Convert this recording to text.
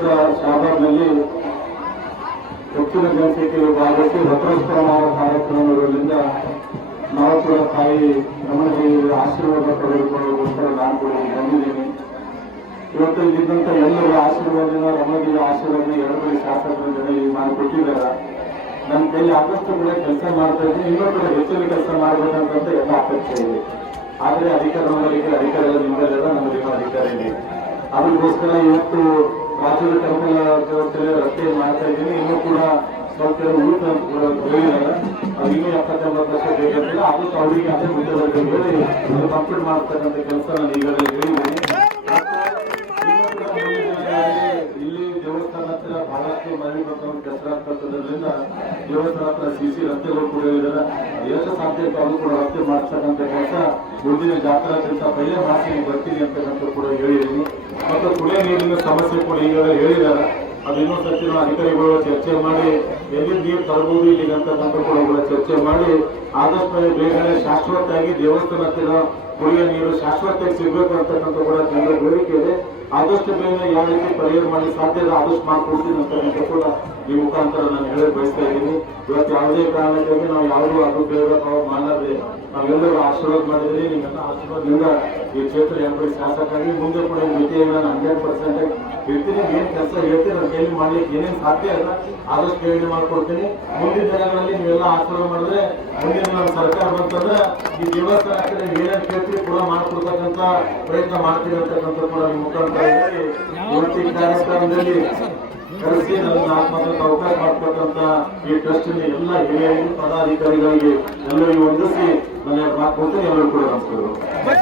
ದಿವಸ ಶಾಬಾದ್ನಲ್ಲಿ ಹೆಚ್ಚಿನ ಜನಸಂಖ್ಯೆಗೆ ಭಾಗವಹಿಸಿ ರಥೋತ್ಸವ ಕಾರ್ಯಕ್ರಮಗಳಿಂದ ನಾವು ಕೂಡ ತಾಯಿ ನಮಗೆ ಆಶೀರ್ವಾದ ಪಡೆದುಕೊಳ್ಳೋದಕ್ಕೋಸ್ಕರ ನಾನು ಕೂಡ ಬಂದಿದ್ದೀನಿ. ಇವತ್ತು ಇಲ್ಲಿದ್ದಂಥ ಎಲ್ಲರ ಆಶೀರ್ವಾದದಿಂದ ರಮಣಗಿರಿ ಆಶೀರ್ವಾದ ಎರಡು ಶಾಸಕರ ಜನ ನಾನು ಕೊಟ್ಟಿದ್ದಾರೆ. ನನ್ನ ಕೈಲಿ ಆದಷ್ಟು ಕೂಡ ಕೆಲಸ ಮಾಡ್ತಾ ಇದ್ದೀನಿ. ಇನ್ನೂ ಕೂಡ ಹೆಚ್ಚಿನ ಕೆಲಸ ಮಾಡಬೇಕಂತ ಎಲ್ಲ ಅಪೇಕ್ಷೆ ಇದೆ. ಆದರೆ ಅಧಿಕಾರ ಅಧಿಕಾರಿಗಳ ನಿಮ್ಮದೆಲ್ಲ ನಮ್ಮದೇನೋ ಅಧಿಕಾರ ಇದೆ. ಅದಕ್ಕೋಸ್ಕರ ಇವತ್ತು ರಾಜ್ಯದ ಟೆಂಪಲ್ ರಸ್ತೆ ಮಾಡ್ತಾ ಇದ್ದೀನಿ. ಇನ್ನೂ ಕೂಡ ಸ್ವಲ್ಪ ಉಳಿದ ಹೇಳಿದ್ದಾರೆ. ಅದು ಇನ್ನೂ 70-80 ವರ್ಷ ಬೇಕಂತಿಲ್ಲ. ಅದಕ್ಕೆ ಅವರಿಗೆ ಅದೇ ಮುಖ್ಯವಾಗಿ ಹೇಳಿ ಅದು ಕಂಪ್ಲೀಟ್ ಮಾಡ್ತಕ್ಕಂಥ ಕೆಲಸ ನಾನು ಈಗಾಗಲೇ ಹೇಳಿದ್ದೀನಿ. ಇಲ್ಲಿ ದೇವಸ್ಥಾನ ಹತ್ರ ಬಹಳಷ್ಟು ಮನೆ ಬಂದು ದಸರಾ ಆಗ್ತದ್ರಿಂದ ದೇವಸ್ಥಾನ ಹತ್ರ ಸಿಸಿ ರಸ್ತೆಗಳು ಕೂಡ ಹೇಳಿದ್ದಾರೆ. ಎಷ್ಟು ಸಾಧ್ಯ ಇತ್ತು ಅದು ಕೂಡ ರಸ್ತೆ ಮಾಡ್ತಕ್ಕಂಥ ಕೆಲಸ ಮುಂದಿನ ಜಾತ್ರಾಕ್ಕಿಂತ ಪೈಲೆ ಮಾಡ್ತೀನಿ ಬರ್ತೀನಿ ಅಂತಕ್ಕಂಥ ಕೂಡ ಹೇಳಿದ್ದೀನಿ. ಮತ್ತು ಕುಡಿಯ ನೀರಿನ ಸಮಸ್ಯೆ ಕೂಡ ಈಗಾಗಲೇ ಹೇಳಿದ್ದಾರೆ. ಅದು ಇನ್ನೂ ಸತ್ಯ ಅಧಿಕಾರಿಗಳು ಚರ್ಚೆ ಮಾಡಿ ಎಲ್ಲಿ ನೀರು ತರಬಹುದು ಇಲ್ಲಿಗೆ ಅಂತಕ್ಕಂಥ ಕೂಡ ಚರ್ಚೆ ಮಾಡಿ ಆದಷ್ಟು ಬೇಗನೆ ಶಾಶ್ವತವಾಗಿ ದೇವಸ್ಥಾನ ಹತ್ತಿರ ಕುಡಿಯುವ ನೀರು ಶಾಶ್ವತವಾಗಿ ಸಿಗಬೇಕು ಅಂತಕ್ಕಂಥ ಕೂಡ ಜನರ ಬೇಡಿಕೆ ಇದೆ. ಆದಷ್ಟು ಬೇಗ ಯಾವ ರೀತಿ ಪರಿಹಾರ ಮಾಡಿ ಸಾಧ್ಯ ಇದೆ ಆದಷ್ಟು ಮಾಡಿಕೊಡ್ತೀನಿ ಅಂತಕ್ಕಂಥ ಕೂಡ ಈ ಮುಖಾಂತರ ನಾನು ಹೇಳಕ್ ಬಯಸ್ತಾ ಇದ್ದೀನಿ. ಇವತ್ತು ಯಾವುದೇ ಕಾರಣಕ್ಕಾಗಿ ನಾವು ಯಾವುದೂ ಅದು ಬೇಗ ಮಾಡದೆ ನಾವೆಲ್ಲರೂ ಆಶೀರ್ವಾದ ಮಾಡಿದ್ರಿ. ನಿಮ್ಮೆಲ್ಲ ಆಶೀರ್ವಾದದಿಂದ ಈ ಕ್ಷೇತ್ರ ಎಂಬ ಶಾಸಕಾಗಿ ಮುಂದೆ ಕೂಡ ಜೊತೆಯಾಗಿ ನಾನು 100% ಇರ್ತೀನಿ. ಏನ್ ಕೆಲಸ ಹೇಳ್ತೀನಿ ನನ್ನ ಕೈಲಿ ಮಾಡ್ಲಿಕ್ಕೆ ಏನೇನು ಸಾಧ್ಯ ಇಲ್ಲ ಆದಷ್ಟು ಯೋಜನೆ ಮಾಡ್ಕೊಡ್ತೀನಿ. ಮುಂದಿನ ದಿನಗಳಲ್ಲಿ ನೀವೆಲ್ಲ ಆಶೀರ್ವಾದ ಮಾಡಿದ್ರೆ ಮುಂದಿನ ನಮ್ಮ ಸರ್ಕಾರ ಬಂತಂದ್ರೆ ಈ ದೇವಸ್ಥಾನ ಏನೇನು ಕೇಳ್ತೀವಿ ಕೂಡ ಮಾಡ್ಕೊಡ್ತಕ್ಕಂಥ ಪ್ರಯತ್ನ ಮಾಡ್ತೀನಿ ಅಂತಕ್ಕಂಥ ಕೂಡ ನಿಮ್ಮ ಮುಖಾಂತರ ಇವತ್ತಿನ ಕಾರ್ಯಕ್ರಮದಲ್ಲಿ ಕರೆಸಿ ನನ್ನ ಆತ್ಮಕ್ಕೆ ಅವಕಾಶ ಮಾಡ್ತಕ್ಕಂಥ ಈ ಟ್ರಸ್ಟಿನ ಎಲ್ಲ ಹಿರಿಯ ಪದಾಧಿಕಾರಿಗಳಿಗೆ ಎಲ್ಲರಿಗೂ ವಂದಿಸಿ ನನ್ನ ಮಾತು ಕೊಡ್ತೀನಿ. ಎಲ್ಲರೂ ಕೂಡ ನಮಸ್ಕಾರ.